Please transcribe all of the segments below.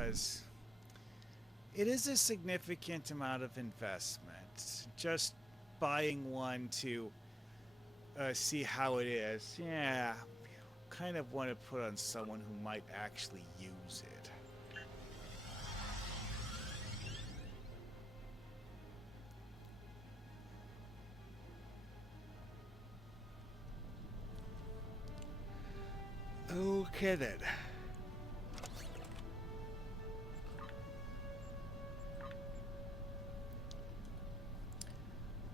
because it is a significant amount of investment. Just buying one to see how it is, yeah, kind of want to put on someone who might actually use it. Okay then.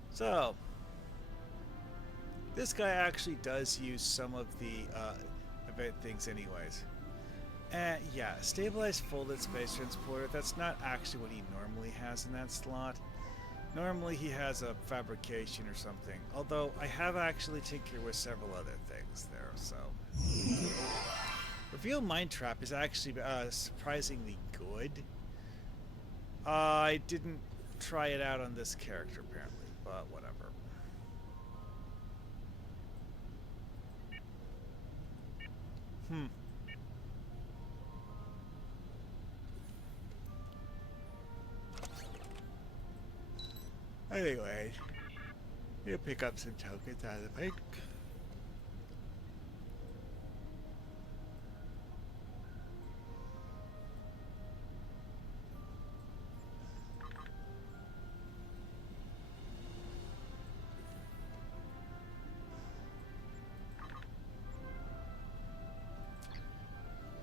So, this guy actually does use some of the event things anyways. Yeah, stabilized folded space transporter, that's not actually what he normally has in that slot. Normally he has a fabrication or something, although I have actually tinkered with several other things there, so. Reveal Mind Trap is actually surprisingly good. I didn't try it out on this character apparently, but whatever. Hmm. Anyway, you pick up some tokens out of the bank.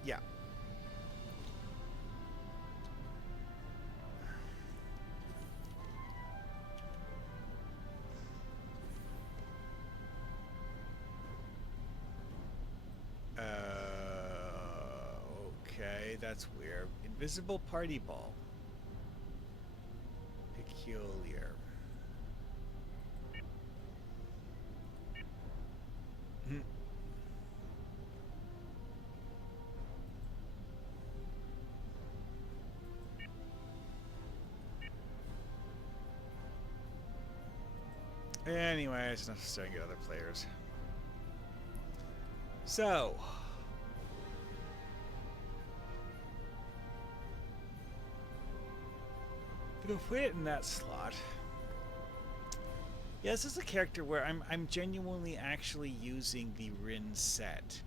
Yeah. Okay, that's weird. Invisible party ball. Peculiar. Hmm. Anyway, it's not staring at other players. So, gonna put it in that slot. Yeah, this is a character where I'm genuinely actually using the Rin set.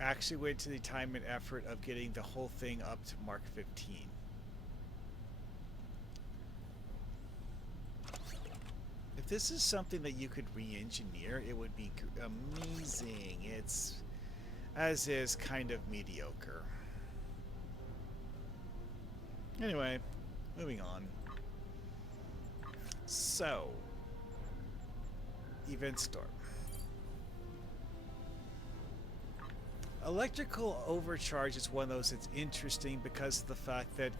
Actually went to the time and effort of getting the whole thing up to Mark 15. If this is something that you could re-engineer, it would be amazing. It's, as is, kind of mediocre. Anyway, moving on. So, Event Storm. Electrical Overcharge is one of those that's interesting because of the fact that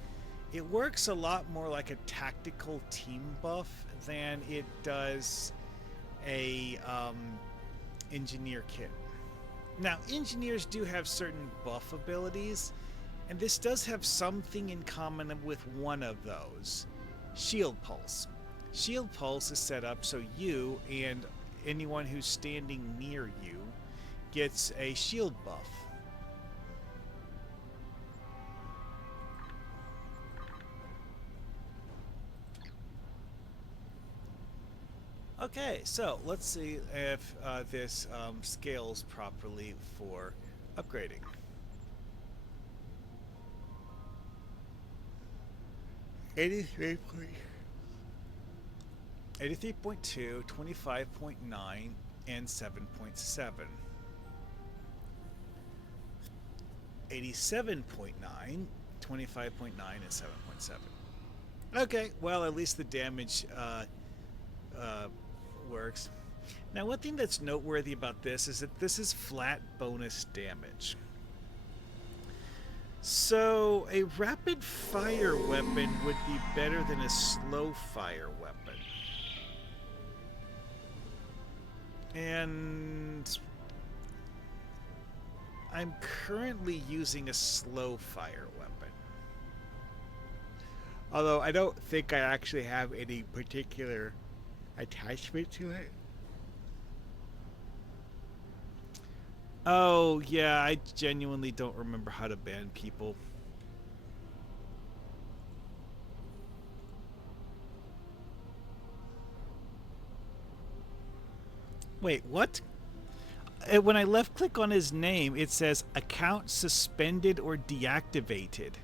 it works a lot more like a tactical team buff than it does a engineer kit. Now, engineers do have certain buff abilities, and this does have something in common with one of those. Shield Pulse. Shield Pulse is set up so you and anyone who's standing near you gets a shield buff. Okay, so let's see if this scales properly for upgrading. 83 83.2, 25.9, and 7.7. 87.9, 25.9, and 7.7. Okay, well, at least the damage uh, works. Now, one thing that's noteworthy about this is that this is flat bonus damage. So, a rapid fire weapon would be better than a slow fire weapon. And I'm currently using a slow fire weapon. Although I don't think I actually have any particular attachment to it. Oh, yeah, I genuinely don't remember how to ban people. Wait, what? When I left click on his name, it says account suspended or deactivated.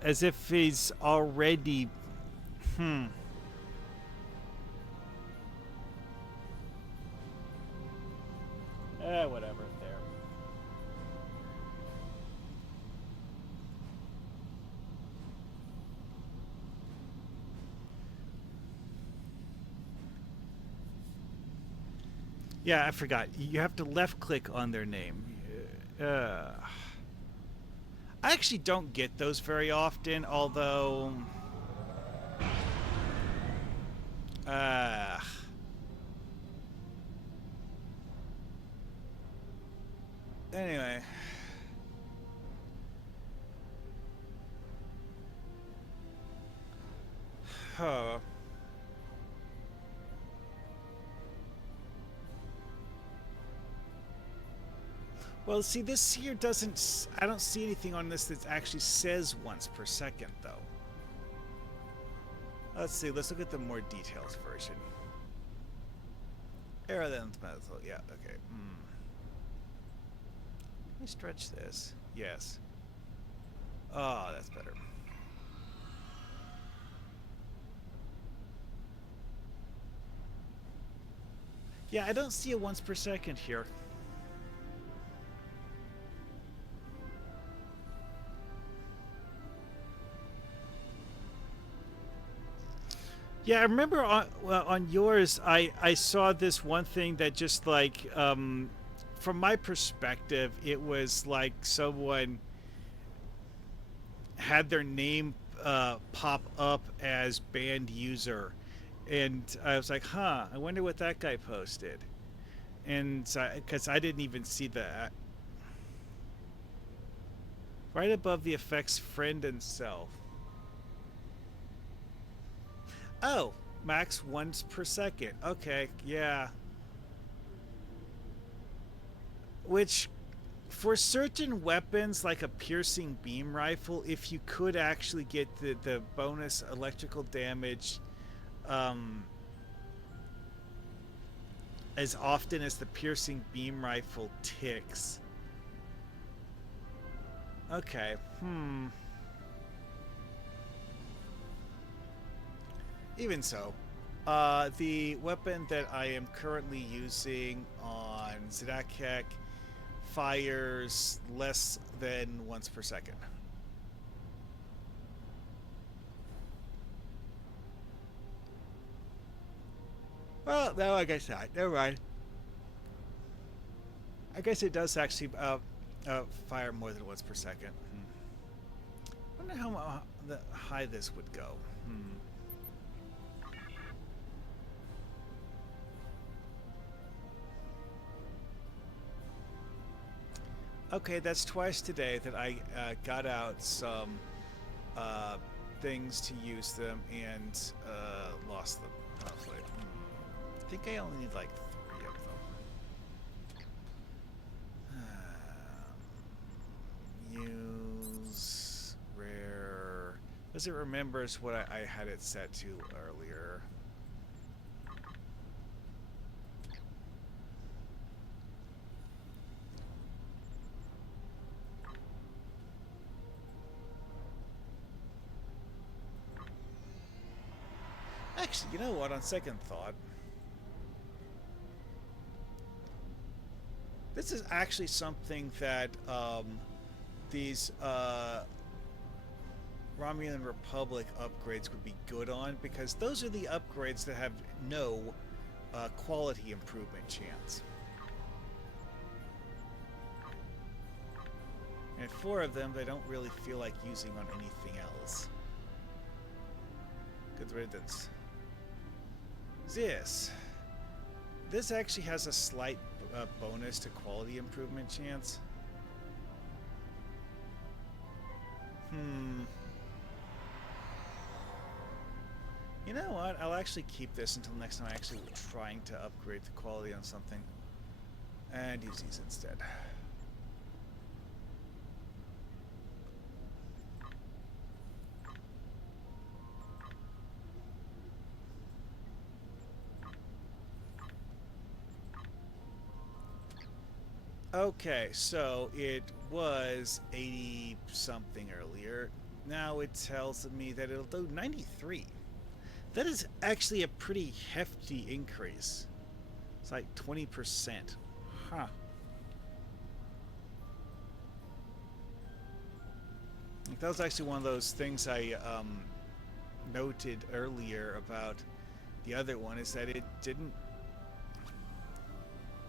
As if he's already. Hmm. Whatever. There. Yeah, I forgot. You have to left click on their name. Uh, I actually don't get those very often, although. Uh, anyway. Oh. Well, see, this here doesn't. I don't see anything on this that actually says once per second, though. Let's see. Let's look at the more details version. Arrow then method. Yeah. Okay. Let me stretch this. Yes. Oh, that's better. Yeah, I don't see a once per second here. Yeah, I remember on yours, I saw this one thing that just like, from my perspective, it was like someone had their name pop up as banned user, and I was like, huh, I wonder what that guy posted, and because I didn't even see that. Right above the effects, friend and self. Oh, max once per second. Okay, yeah. Which, for certain weapons like a piercing beam rifle, if you could actually get the bonus electrical damage um, as often as the piercing beam rifle ticks. Okay, even so. The weapon that I am currently using on Zidakek fires less than once per second. Well, no, I guess not. Never mind. I guess it does actually fire more than once per second. I wonder how high this would go. Okay, that's twice today that I got out some uh, things to use them and lost them. Probably. I think I only need like 3 of them. Use rare. Because it remembers what I had it set to earlier. Actually, you know what? On second thought, this is actually something that these Romulan Republic upgrades would be good on, because those are the upgrades that have no quality improvement chance. And 4 of them, they don't really feel like using on anything else. Good riddance. This actually has a slight bonus to quality improvement chance. You know what? I'll actually keep this until next time I'm actually trying to upgrade the quality on something. And use these instead. Okay, so it was 80 something earlier. Now it tells me that it'll do 93. That is actually a pretty hefty increase. It's like 20%. Huh. That was actually one of those things I noted earlier about the other one is that it didn't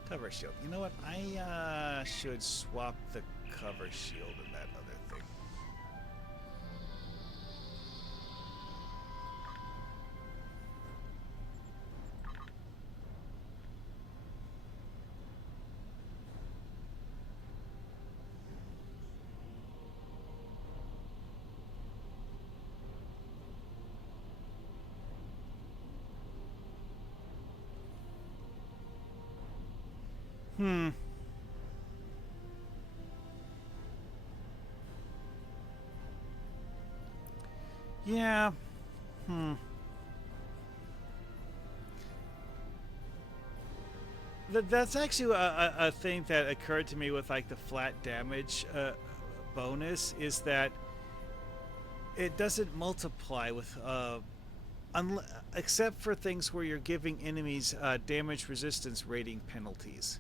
cover shield. You know what? I should swap the cover shield in that other thing. Hmm. Yeah. Hmm. That's actually a thing that occurred to me with like the flat damage bonus is that it doesn't multiply with except for things where you're giving enemies damage resistance rating penalties.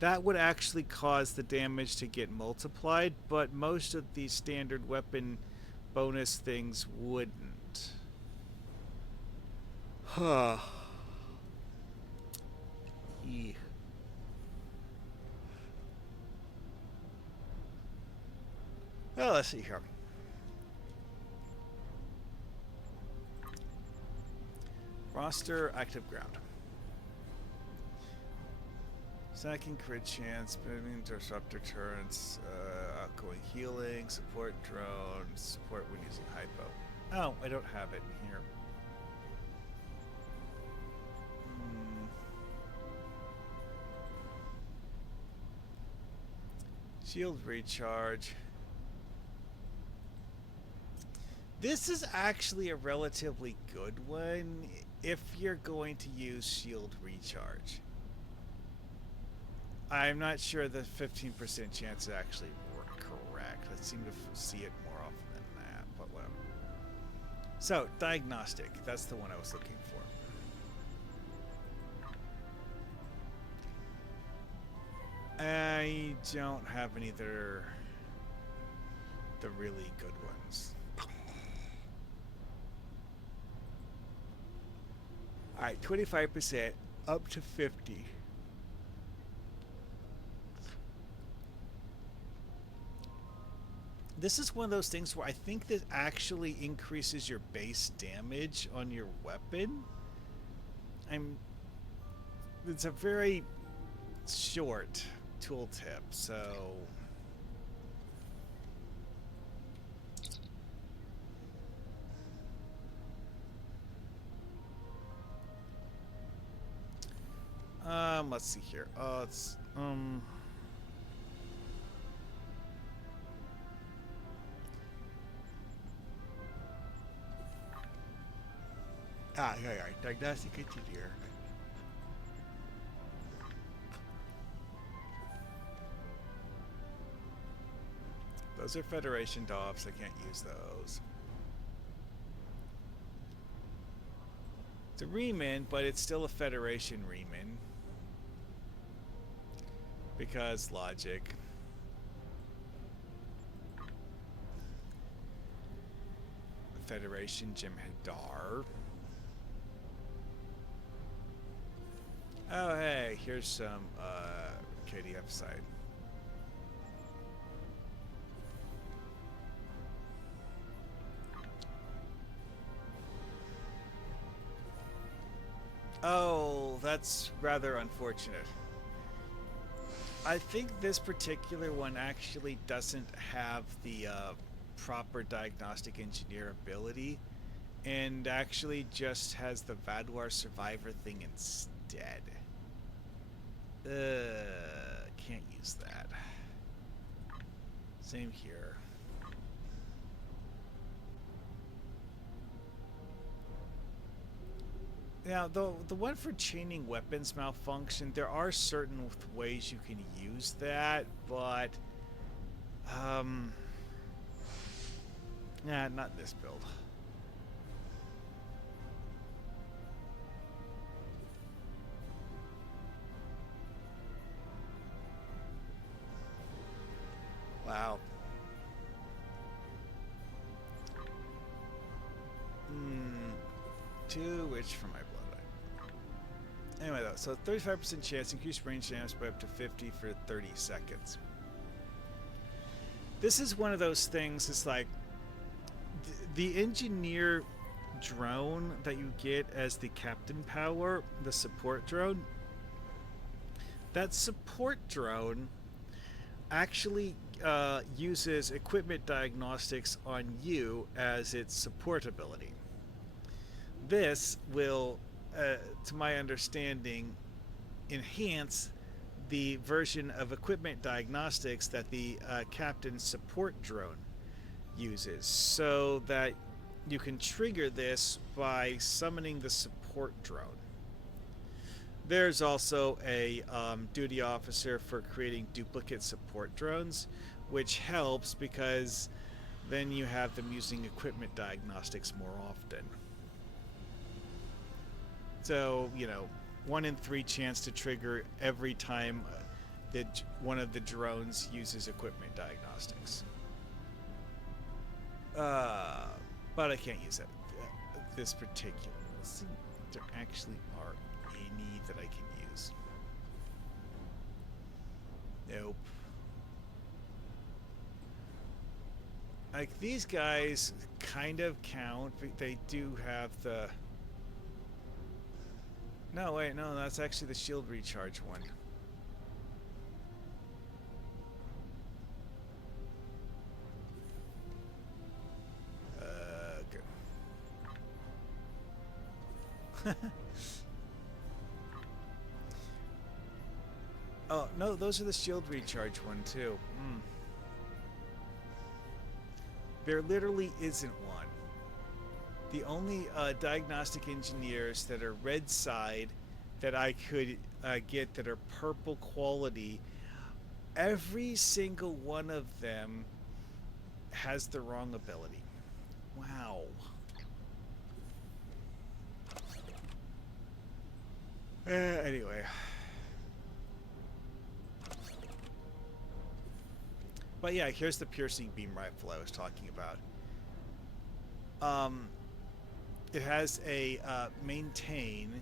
That would actually cause the damage to get multiplied, but most of the standard weapon bonus things wouldn't. Huh. Well, let's see here. Roster active ground. Second crit chance, moving disruptor turns, outgoing healing, support drones, support when using hypo. Oh, I don't have it here. Hmm. Shield recharge. This is actually a relatively good one if you're going to use shield recharge. I'm not sure the 15% chance actually were correct. I seem to see it more often than that, but whatever. So, diagnostic. That's the one I was looking for. I don't have any that are the really good ones. Alright, 25% up to 50. This is one of those things where I think that actually increases your base damage on your weapon. It's a very short tooltip, so let's see here. It's yeah, diagnostic engineer. Those are Federation DOFs. I can't use those. It's a Reman, but it's still a Federation Reman. Because logic. Federation Jem'Hadar. Oh, hey, here's some KDF side. Oh, that's rather unfortunate. I think this particular one actually doesn't have the proper diagnostic engineer ability and actually just has the Vadwar survivor thing instead. Can't use that. Same here. Now, the one for chaining weapons malfunction, there are certain ways you can use that, but um, yeah, not this build. Wow. Too rich for my bloodline. Anyway, though, so 35% chance, increase range damage by up to 50 for 30 seconds. This is one of those things, it's like the engineer drone that you get as the captain power, the support drone, that support drone actually uses equipment diagnostics on you as its support ability. This will, to my understanding, enhance the version of equipment diagnostics that the captain support drone uses, so that you can trigger this by summoning the support drone. There's also a duty officer for creating duplicate support drones, which helps because then you have them using equipment diagnostics more often. So, 1 in 3 chance to trigger every time that one of the drones uses equipment diagnostics. But I can't use that. This particular. Let's see if there actually are any that I can use. Nope. Like, these guys kind of count, but they do have the... No, wait, no, that's actually the shield recharge one. Good. Oh, no, those are the shield recharge one, too. There literally isn't one. The only diagnostic engineers that are red side that I could get that are purple quality, every single one of them has the wrong ability. Wow. Anyway. But yeah, here's the piercing beam rifle I was talking about. It has a maintain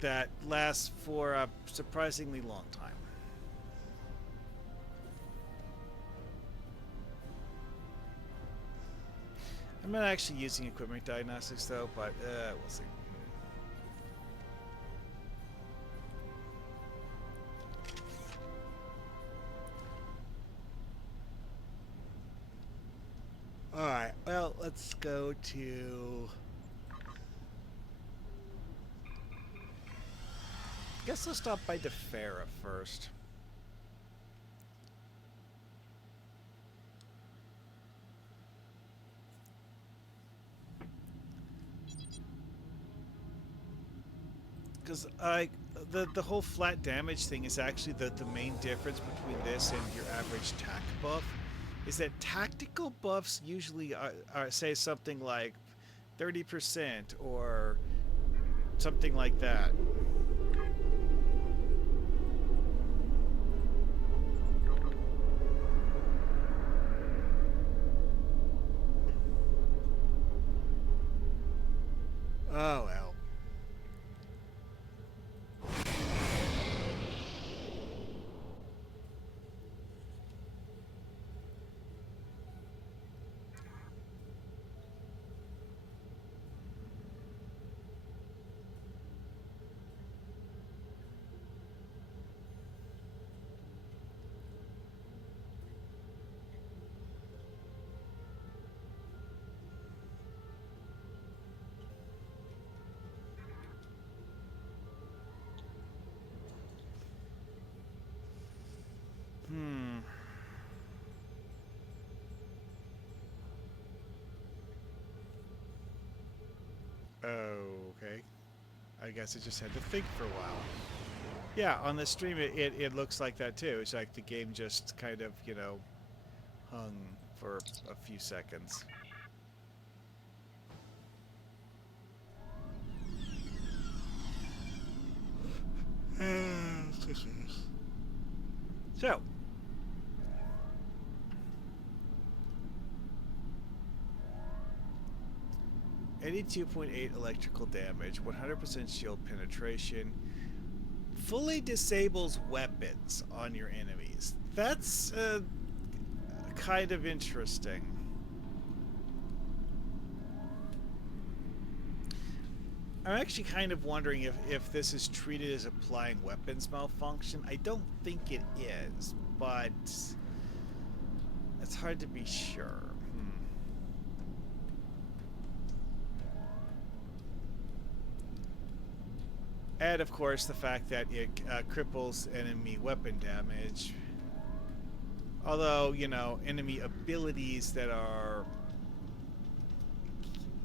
that lasts for a surprisingly long time. I'm not actually using equipment diagnostics though, but we'll see. Alright, well, let's go to... Guess I'll stop by DeFera first. Because the whole flat damage thing is actually the main difference between this and your average tac buff. Is that tactical buffs usually say something like 30% or something like that. Oh well. Okay. I guess I just had to think for a while. Yeah, on the stream it looks like that too. It's like the game just kind of, you know, hung for a few seconds. So, 82.8 electrical damage, 100% shield penetration, fully disables weapons on your enemies. That's kind of interesting. I'm actually kind of wondering if this is treated as applying weapons malfunction. I don't think it is, but it's hard to be sure. And of course, the fact that it cripples enemy weapon damage. Although, you know, enemy abilities that are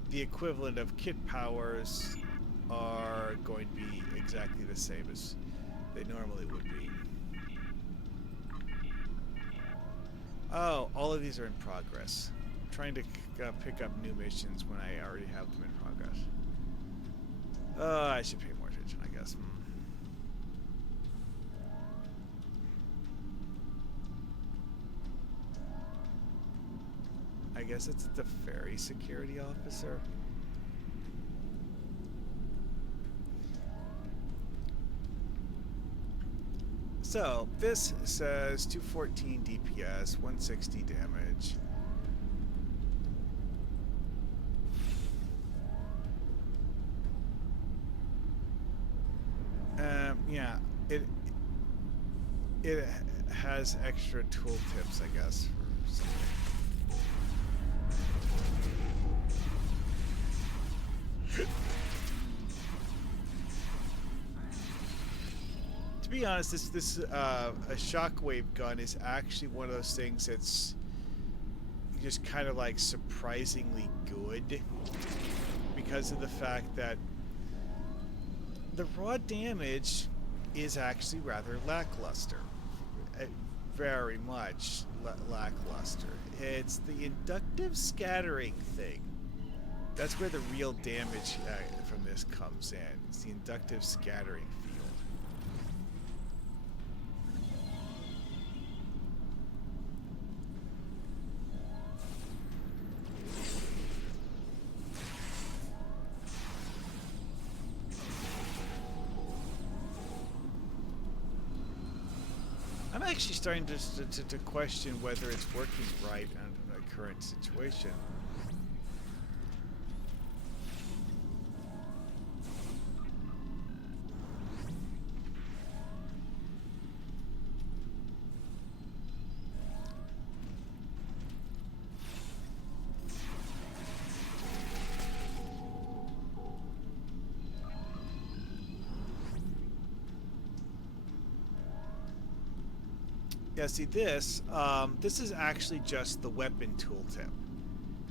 the equivalent of kit powers are going to be exactly the same as they normally would be. Oh, all of these are in progress. I'm trying to pick up new missions when I already have them in progress. I should pay more attention, I guess. I guess it's the ferry security officer. So, this says 214 DPS, 160 damage. Yeah, it has extra tooltips, I guess, for something. To be honest, this a shockwave gun is actually one of those things that's just kind of like surprisingly good because of the fact that the raw damage is actually rather lackluster. Very much lackluster. It's the inductive scattering thing. That's where the real damage from this comes in. It's the inductive scattering field. I'm actually starting to question whether it's working right under the current situation. Yeah, see this is actually just the weapon tooltip.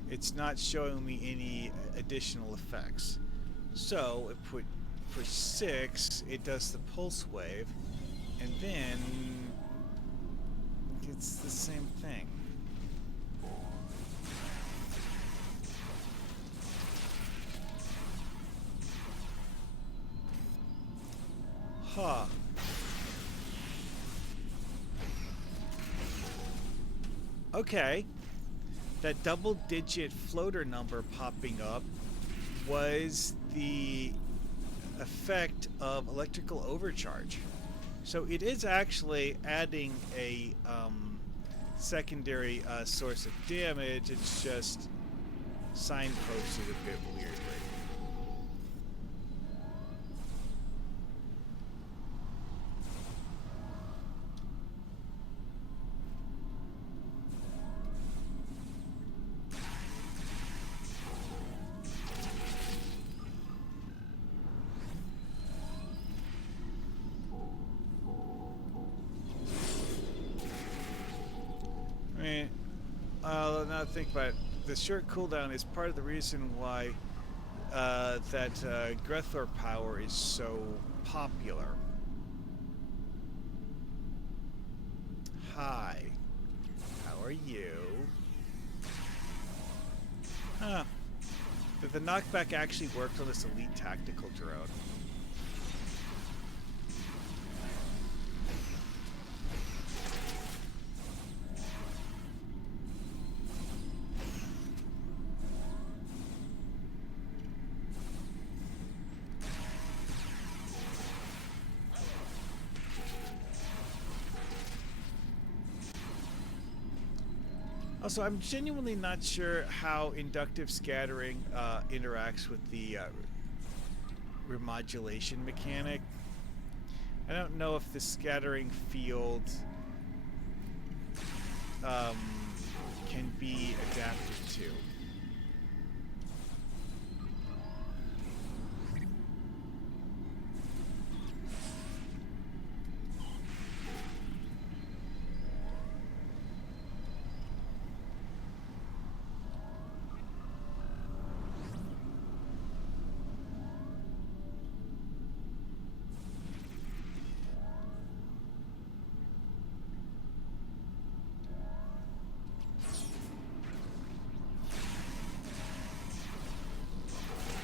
It's not showing me any additional effects. So, it push 6, it does the pulse wave, and then it's the same thing. Huh. Okay, that double-digit floater number popping up was the effect of electrical overcharge. So it is actually adding a secondary source of damage. It's just signposted a bit weirdly. Now think about it. The short cooldown is part of the reason why Grethor power is so popular. Hi. How are you? Huh. Did the knockback actually work on this elite tactical drone? Also, I'm genuinely not sure how inductive scattering interacts with the remodulation mechanic. I don't know if the scattering field can be adapted to.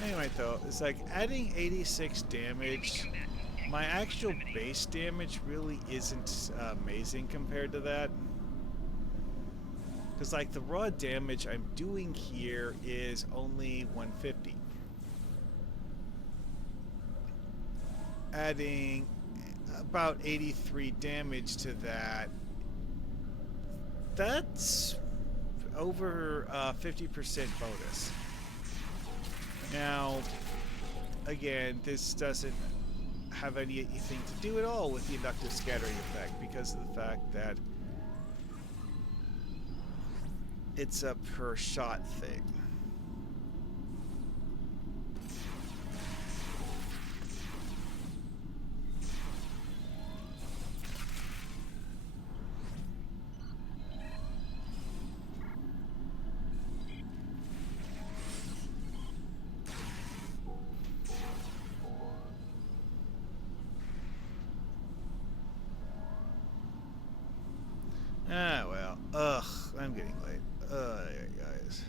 Anyway, though, it's like adding 86 damage. My actual base damage really isn't amazing compared to that. Because, like, the raw damage I'm doing here is only 150. Adding about 83 damage to that, that's over 50% bonus. Now, again, this doesn't have anything to do at all with the inductive scattering effect because of the fact that it's a per shot thing. Ah, well. Ugh, I'm getting late. Guys.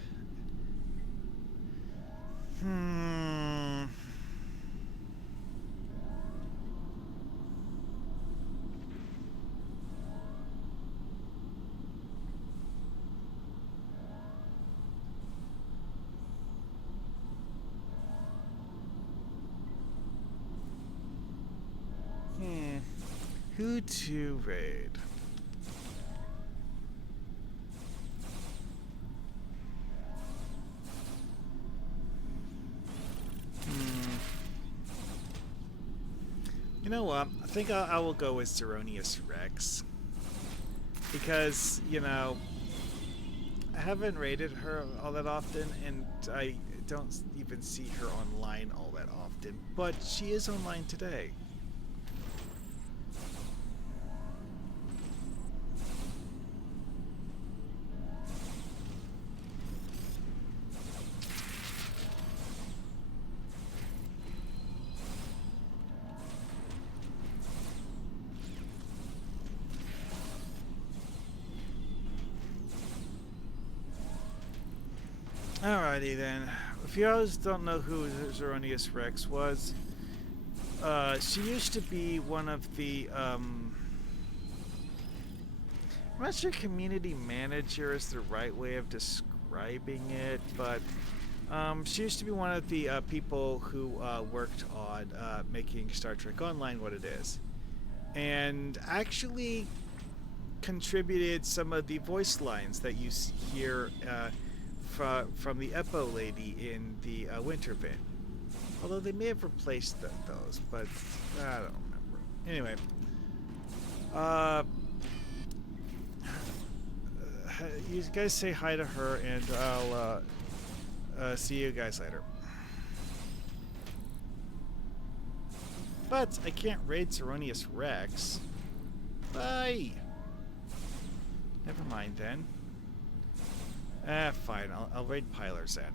Who to raid? You know what? I think I will go with Zeronius Rex. Because, you know, I haven't raided her all that often, and I don't even see her online all that often. But she is online today. Alrighty then. If you guys don't know who Zeronius Rex was, she used to be one of the, I'm not sure community manager is the right way of describing it, but she used to be one of the people who worked on making Star Trek Online what it is. And actually contributed some of the voice lines that you hear from the Epo lady in the Winter Bin. Although they may have replaced those, but I don't remember. Anyway, you guys say hi to her, and I'll see you guys later. But I can't raid Zeronius Rex. Bye. Never mind then. Fine. I'll raid Pilers then.